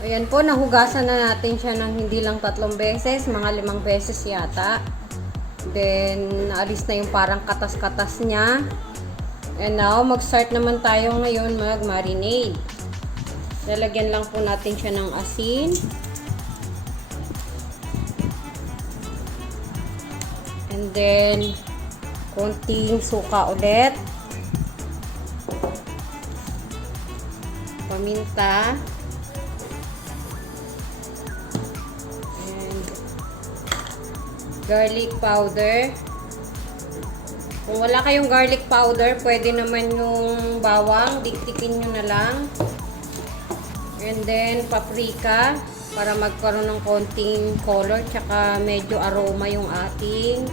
Ayan po, nahugasan na natin siya ng hindi lang 3 beses, mga 5 beses yata. Then, naalis na yung parang katas-katas niya. And now, mag-start naman tayo ngayon mag-marinade. Lalagyan lang po natin siya ng asin. And then, konting suka ulit. Paminta. Garlic powder. Kung wala kayong garlic powder, pwede naman yung bawang, diktikin nyo na lang. And then, paprika, para magkaroon ng konting color, tsaka medyo aroma yung ating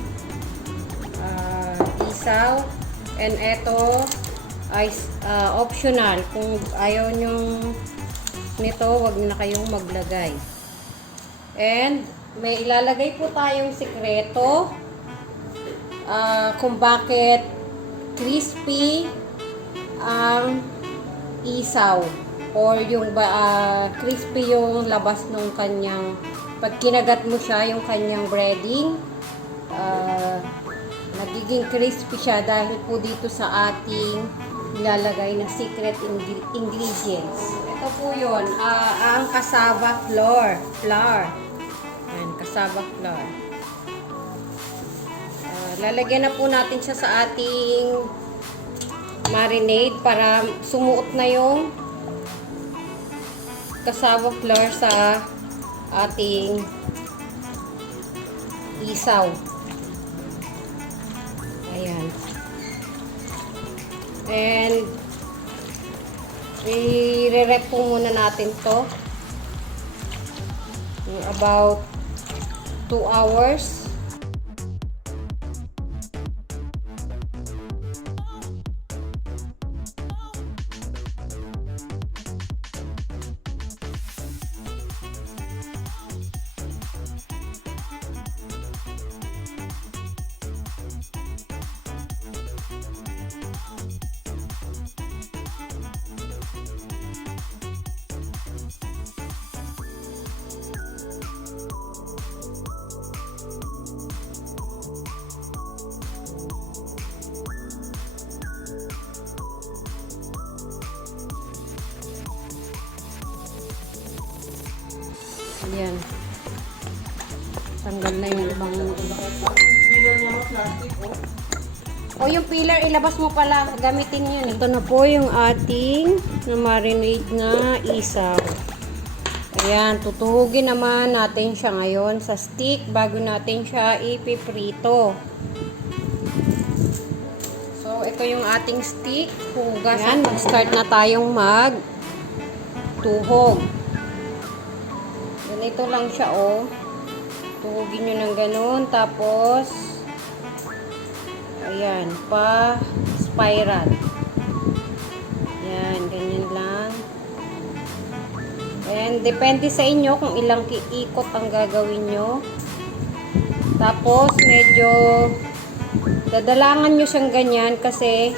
isaw. And eto, ay optional. Kung ayaw nyo nito, wag na kayong maglagay. And, may ilalagay po tayong sikreto kung bakit crispy ang isaw or yung crispy yung labas ng kanyang, pag kinagat mo siya yung kanyang breading, nagiging crispy siya dahil po dito sa ating ilalagay na secret ingredients. Ito po yun, ang cassava flour. Ayan, cassava flour. Lalagyan na po natin siya sa ating marinade para sumuot na yung cassava flour sa ating isaw. Ayan. And i-re-rep po muna natin to about 2 hours. Ayan. Tanggal na yung ibang o yung peeler, ilabas mo pala. Gamitin yun. Ito na po yung ating na-marinade na isaw. Ayan. Tutuhugin naman natin siya ngayon sa stick bago natin siya ipiprito. So, ito yung ating stick. Hugas. Ayan. Mag-start na tayong mag-tuhog. Ganito lang siya, oh. Tuhugin nyo ng ganun. Tapos, ayan, pa-spiral. Ayan, ganyan lang. Then, depende sa inyo kung ilang ikot ang gagawin nyo. Tapos, medyo dadalangan nyo siyang ganyan kasi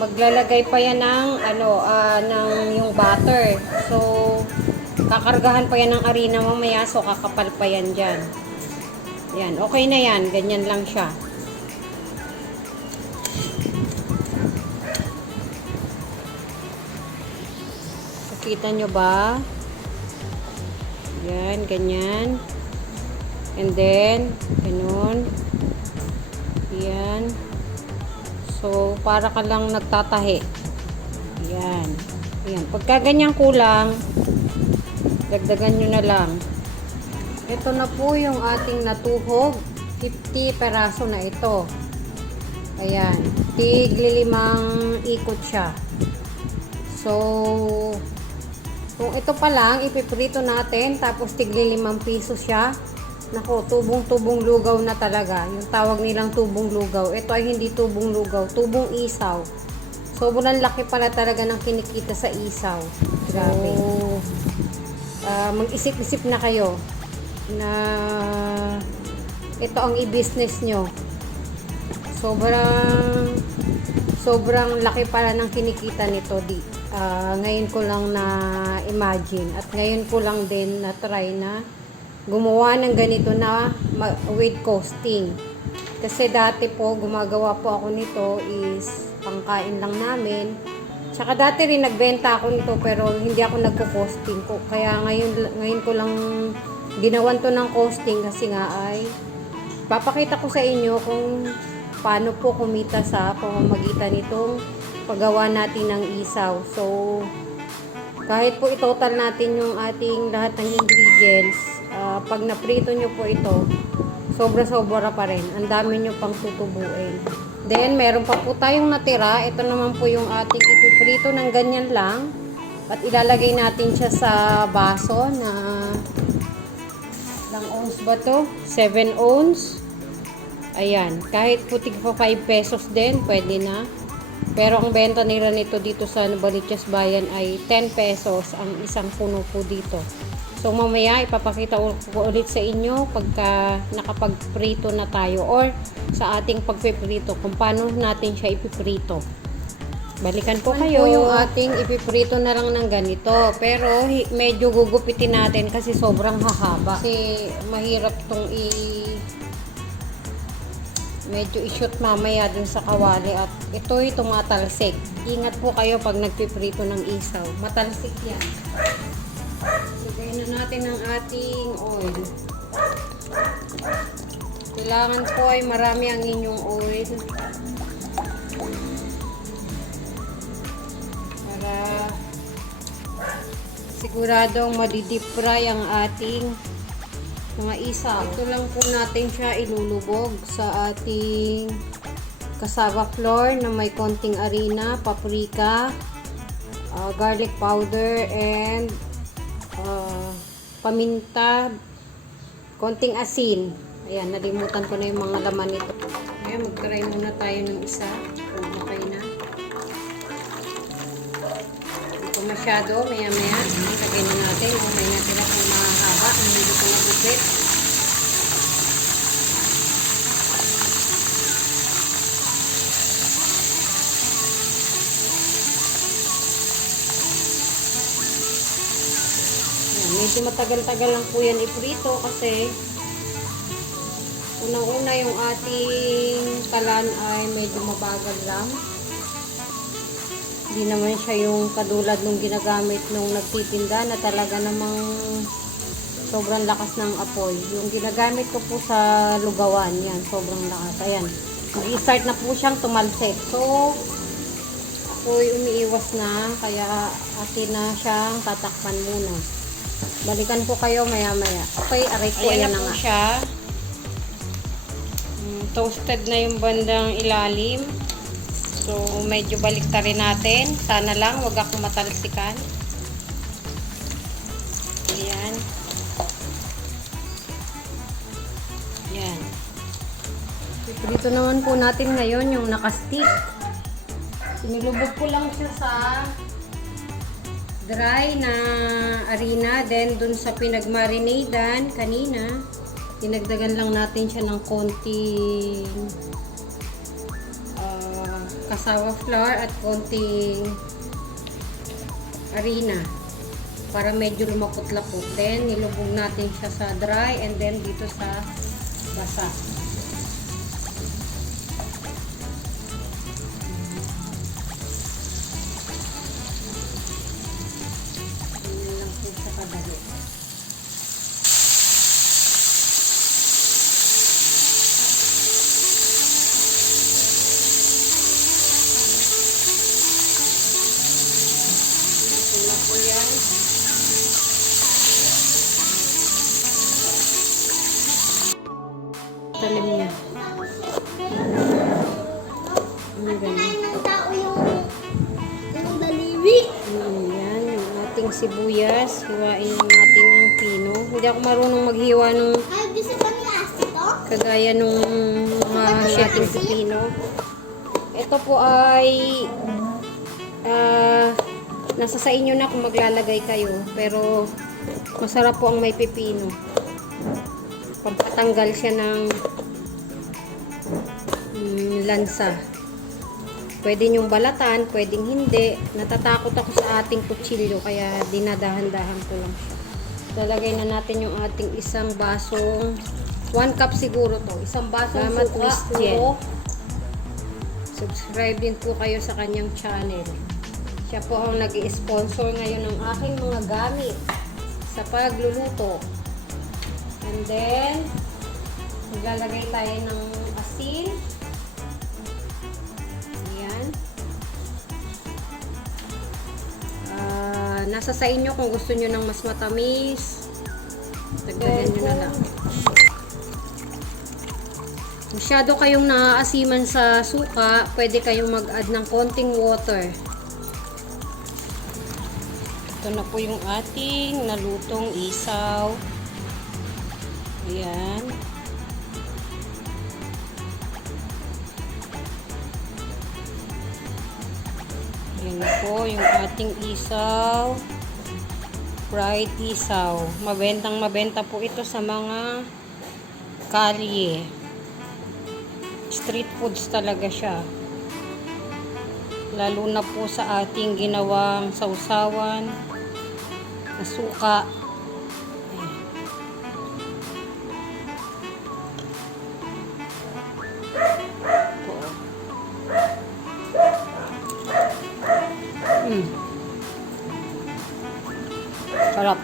maglalagay pa yan ng, ng yung butter. So, kakargahan pa yan ng harina mamaya. So, kakapal pa yan dyan. Yan, okay na yan. Ganyan lang siya. Kita nyo ba? Yan, ganyan. And then, ganun. Yan. So, para ka lang nagtatahi. Yan. Yan. Pagka ganyan kulang, dagdagan nyo na lang. Ito na po yung ating natuhog. 50 peraso na ito. Ayan. Tigli 5 ikot siya. So, kung ito pa lang, ipiprito natin, tapos tigli 5 piso siya. Nako, tubong-tubong lugaw na talaga. Yung tawag nilang tubong lugaw. Ito ay hindi tubong lugaw, tubong isaw. Sobrang laki pala talaga ng kinikita sa isaw. Grabe. So, mag-isip-isip na kayo na ito ang i-business nyo. Sobrang laki pala ng kinikita nito ngayon ko lang na imagine at ngayon ko lang din na try na gumawa ng ganito na with costing. Kasi dati po gumagawa po ako nito is pangkain lang namin. Tsaka dati rin nagbenta ako nito pero hindi ako nagko-costing ko. Kaya ngayon ko lang ginawan to ng costing kasi nga ay papakita ko sa inyo kung paano po kumita sa pamamagitan nitong paggawa natin ng isaw. So, kahit po itotal natin yung ating lahat ng ingredients, pag naprito nyo po ito, sobra-sobra pa rin. Ang dami nyo pang tutubuin. Then, meron pa po tayong natira. Ito naman po yung ating ipiprito ng ganyan lang. At ilalagay natin siya sa baso na ilang ounce ba to? 7 ounce. Ayan. Kahit putig pa 5 pesos din, pwede na. Pero ang benta nila nito dito sa Novaliches Bayan ay 10 pesos ang isang puno po dito. So mamaya ipapakita ko ulit sa inyo pagka nakapagprito na tayo or sa ating pagpiprito kung paano natin siya ipiprito. Balikan po kayo. Po yung ating ipiprito na lang ng ganito. Pero medyo gugupitin natin kasi sobrang hahaba. Kasi mahirap itong medyo i-shoot mamaya dun sa kawali at ito'y tumatalsik. Ingat po kayo pag nagpiprito ng isaw. Matalsik yan. Lagay na natin ang ating oil. Kailangan po ay marami ang inyong oil. Para siguradong madidip fry ang ating mga isaw. Ito lang po natin siya ilulubog sa ating cassava flour na may konting harina, paprika, garlic powder, and paminta, konting asin. Ayan, nalimutan ko na yung mga laman nito. Ayan, mag-try muna tayo ng isa. Kung okay na. Hindi ko masyado, maya-maya. Lagay na natin. May natira kong mahaba. Hindi ko nagupit. Medyo matagal-tagal lang po yan iprito kasi unang-una yung ating kalan ay medyo mabagal lang. Hindi naman siya yung kadulad nung ginagamit nung nagtitinda na talaga namang sobrang lakas ng apoy. Yung ginagamit ko po sa lugawan, yan, sobrang lakas. Ayan, mag-i-start na po siyang tumalsik. So, apoy umiiwas na, kaya atin na siyang tatakpan muna. Balikan ko kayo maya-maya. Okay, aray ko. Ayan na nga siya. Toasted na yung bandang ilalim. So, medyo baliktarin natin. Sana lang, wag akong matalsikan. Ayan. Ayan. Dito naman po natin ngayon yung nakastick. Inilubog ko lang siya sa dry na harina. Then, dun sa pinagmarinadan kanina, dinagdagan lang natin siya ng konting cassava flour at konting harina para medyo lumapot-lapot. Then, nilubog natin siya sa dry and then dito sa basa. Ganyan lang po sa kadali. Ito po yan. Talim niya. Ng tao yung daliri. Yan, yung ating sibuyas. Hiwain natin ng pino. Hindi ako marunong maghiwa nung Ay, gusto ba ni Asti to? kagaya nung mga ating pipino. Ito po ay nasa sa inyo na kung maglalagay kayo. Pero masarap po ang may pipino. Pampatanggal siya ng lansa. Pwede nyong balatan, pwedeng hindi. Natatakot ako sa ating kutsilyo, kaya dinadahan-dahan ko lang siya. Lalagay na natin yung ating isang basong, 1 cup siguro to. Isang basong suka. Subscribe din po kayo sa kanyang channel. Siya po ang nag-i-sponsor ngayon ng aking mga gamit sa pagluluto. And then, maglalagay tayo ng asin. Ayan. Nasa sa inyo kung gusto nyo ng mas matamis. Dagdagan nyo na lang. Masyado kayong naaasiman sa suka, pwede kayong mag-add ng konting water. Ito na po yung ating nalutong isaw. Ayan. Ayan po yung ating isaw. Fried isaw. Mabentang mabenta po ito sa mga kalye. Street foods talaga siya. Lalo na po sa ating ginawang sausawan na suka. Sarap.